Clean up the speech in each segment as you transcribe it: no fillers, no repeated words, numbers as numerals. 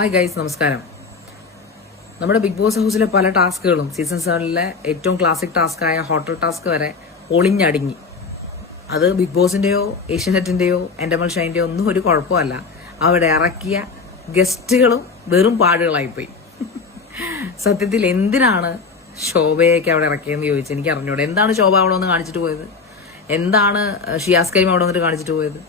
Hi guys, നമസ്കാരം. നമ്മുടെ big boss ഹൗസിലെ പല ടാസ്കുകളും സീസൺ 7-ലെ ഏറ്റവും ക്ലാസിക് ടാസ്കായ ഹോട്ടൽ ടാസ്ക് വരെ ഒളിഞ്ഞടുങ്ങി. അത് ബിഗ് ബോസിന്റെയോ ഏഷ്യനെറ്റിന്റെയോ എൻഡമൽ ഷൈന്റെയോ ഒന്നും ഒരു കുഴപ്പമല്ല. അവിടെ ഇറക്കിയ ഗസ്റ്റുകളും വെറും പാടുകളായിപ്പോയി. സത്യത്തിൽ എന്തിനാണ് ശോഭയൊക്കെ അവിടെ ഇറക്കിയെന്ന് ചോദിച്ചാൽ എനിക്ക് അറിഞ്ഞൂടെ. എന്താണ് ശോഭ അവിടെ വന്ന് കാണിച്ചിട്ട് പോയത്? എന്താണ് ഷിയാസ് കരീം അവിടെ വന്നിട്ട് കാണിച്ചിട്ട് പോയത്?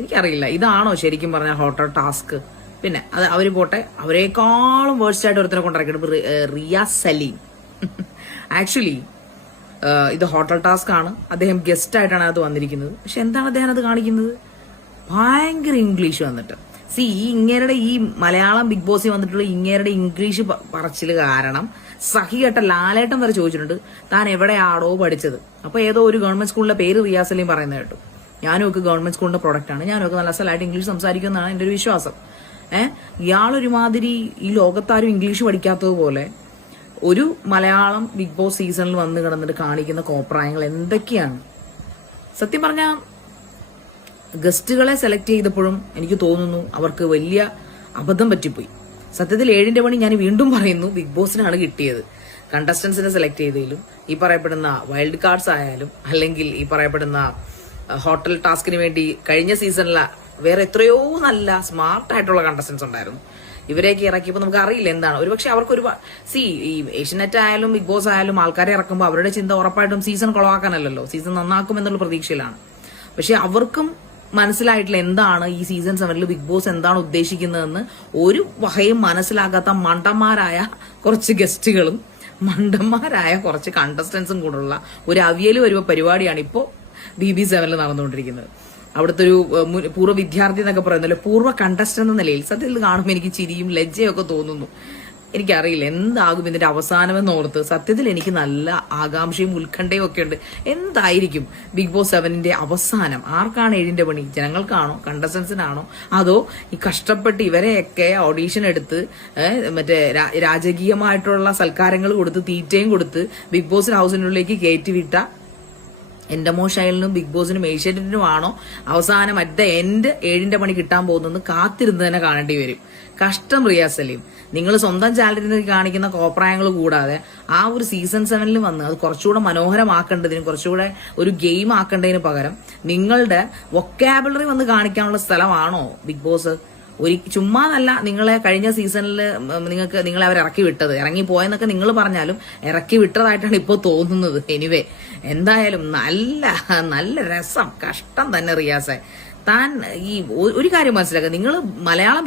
എനിക്കറിയില്ല. ഇതാണോ ശരിക്കും പറഞ്ഞ ഹോട്ടൽ ടാസ്ക്? പിന്നെ അത് അവര് പോട്ടെ, അവരെക്കാളും വേഴ്സ്റ്റ് ആയിട്ട് ഒരുത്തനെ കൊണ്ടിറക്കിയത് റിയാസ് സലീം. ആക്ച്വലി ഇത് ഹോട്ടൽ ടാസ്ക് ആണ്. അദ്ദേഹം ഗസ്റ്റ് ആയിട്ടാണ് അത് വന്നിരിക്കുന്നത്. പക്ഷെ എന്താണ് അദ്ദേഹം അത് കാണിക്കുന്നത്? ഭയങ്കര ഇംഗ്ലീഷ് വന്നിട്ട്. ഇങ്ങേരുടെ ഈ മലയാളം ബിഗ് ബോസിൽ വന്നിട്ടുള്ള ഇങ്ങേരുടെ ഇംഗ്ലീഷ് പറച്ചില് കാരണം സഹികെട്ട ലാലേട്ടൻ വരെ ചോദിച്ചിട്ടുണ്ട്, താൻ എവിടെയാണോ പഠിച്ചത്? അപ്പൊ ഏതോ ഒരു ഗവൺമെന്റ് സ്കൂളിലെ പേര് റിയാസ് സലീം പറയുന്നത് കേട്ടു. ഞാനൊക്കെ ഗവൺമെന്റ് സ്കൂളിന്റെ പ്രൊഡക്റ്റ് ആണ്, ഞാനൊക്കെ നല്ല അസലായിട്ട് ഇംഗ്ലീഷ് സംസാരിക്കുന്നതാണ് എന്റെ ഒരു വിശ്വാസം. ഇയാളൊരുമാതിരി ഈ ലോകത്താരും ഇംഗ്ലീഷ് പഠിക്കാത്തതുപോലെ ഒരു മലയാളം ബിഗ് ബോസ് സീസണിൽ വന്ന് കിടന്നിട്ട് കാണിക്കുന്ന കോപ്രായങ്ങൾ എന്തൊക്കെയാണ്? സത്യം പറഞ്ഞാൽ ഗസ്റ്റുകളെ സെലക്ട് ചെയ്തപ്പോഴും എനിക്ക് തോന്നുന്നു അവർക്ക് വലിയ അബദ്ധം പറ്റിപ്പോയി. സത്യത്തിൽ 7ന്റെ പണി ഞാൻ വീണ്ടും പറയുന്നു, ബിഗ് ബോസിനാണ് കിട്ടിയത്. കണ്ടസ്റ്റൻസിനെ സെലക്ട് ചെയ്തതിലും ഈ പറയപ്പെടുന്ന വൈൽഡ് കാർഡ്സ് ആയാലും അല്ലെങ്കിൽ ഈ പറയപ്പെടുന്ന ഹോട്ടൽ ടാസ്കിന് വേണ്ടി കഴിഞ്ഞ സീസണിലെ വേറെ എത്രയോ നല്ല സ്മാർട്ട് ആയിട്ടുള്ള കണ്ടസ്റ്റൻസ് ഉണ്ടായിരുന്നു. ഇവരെയൊക്കെ ഇറക്കിയപ്പോൾ നമുക്ക് അറിയില്ല എന്താണ്. ഒരുപക്ഷെ അവർക്ക് ഈ ഏഷ്യനെറ്റ് ആയാലും ബിഗ് ബോസ് ആയാലും ആൾക്കാരെ ഇറക്കുമ്പോൾ അവരുടെ ചിന്ത ഉറപ്പായിട്ടും സീസൺ കൊളവാക്കാനല്ലോ, സീസൺ നന്നാക്കും എന്നുള്ള പ്രതീക്ഷയിലാണ്. പക്ഷെ അവർക്കും മനസ്സിലായിട്ടില്ല എന്താണ് ഈ സീസൺ 7 ബിഗ് ബോസ് എന്താണ് ഉദ്ദേശിക്കുന്നതെന്ന്. ഒരു വകയും മനസ്സിലാക്കാത്ത മണ്ടന്മാരായ കുറച്ച് ഗസ്റ്റുകളും മണ്ടന്മാരായ കുറച്ച് കണ്ടസ്റ്റൻസും കൂടുള്ള ഒരു അവിയൽ വരുന്ന പരിപാടിയാണ് ഇപ്പോൾ BB7 നടന്നുകൊണ്ടിരിക്കുന്നത്. അവിടുത്തെ ഒരു പൂർവ്വ വിദ്യാർത്ഥി എന്നൊക്കെ പറയുന്നല്ലോ, പൂർവ്വ കണ്ടസ്റ്റന്റ് എന്ന നിലയിൽ സത്യത്തിൽ കാണുമ്പോൾ എനിക്ക് ചിരിയും ലജ്ജയൊക്കെ തോന്നുന്നു. എനിക്കറിയില്ല എന്താകും ഇതിന്റെ അവസാനമെന്ന് ഓർത്ത്. സത്യത്തിൽ എനിക്ക് നല്ല ആകാംക്ഷയും ഉത്കണ്ഠയും ഒക്കെ ഉണ്ട്. എന്തായിരിക്കും ബിഗ് ബോസ് 7ന്റെ അവസാനം? ആർക്കാണ് 7ന്റെ പണി? ജനങ്ങൾക്കാണോ, കണ്ടസ്റ്റൻസിനാണോ, അതോ ഈ കഷ്ടപ്പെട്ട് ഇവരെയൊക്കെ ഓഡീഷൻ എടുത്ത് മറ്റേ രാജകീയമായിട്ടുള്ള സൽക്കാരങ്ങൾ കൊടുത്ത് തീറ്റയും കൊടുത്ത് ബിഗ് ബോസ് ഹൗസിനുള്ളിലേക്ക് കയറ്റിവിട്ട എൻഡമോ ഷൈലിനും ബിഗ് ബോസിനും ഏഷ്യാനെറ്റിനും ആണോ അവസാനം അറ്റ് ദ എൻഡ് 7ന്റെ പണി കിട്ടാൻ പോകുന്നെന്ന് കാത്തിരുന്ന് തന്നെ കാണേണ്ടി വരും. കഷ്ടം റിയാസ് സലീം. നിങ്ങൾ സ്വന്തം ചാനലിൽ നിന്ന് കാണിക്കുന്ന കോപ്രായങ്ങൾ കൂടാതെ ആ ഒരു സീസൺ 7 വന്ന് അത് കുറച്ചുകൂടെ മനോഹരമാക്കേണ്ടതിനും കുറച്ചുകൂടെ ഒരു ഗെയിം ആക്കേണ്ടതിന് പകരം നിങ്ങളുടെ വൊക്കാബുലറി വന്ന് കാണിക്കാനുള്ള സ്ഥലമാണോ ബിഗ് ബോസ്? ചുമ്മാതല്ല നിങ്ങളെ കഴിഞ്ഞ സീസണിൽ നിങ്ങളെ അവർ ഇറക്കി വിട്ടത്. ഇറങ്ങി പോയെന്നൊക്കെ നിങ്ങൾ പറഞ്ഞാലും ഇറക്കി വിട്ടതായിട്ടാണ് ഇപ്പോൾ തോന്നുന്നത്. എനിവേ, എന്തായാലും നല്ല നല്ല രസം. കഷ്ടം തന്നെ റിയാസെ. താൻ ഈ ഒരു കാര്യം മനസ്സിലാക്കുക, നിങ്ങൾ മലയാളം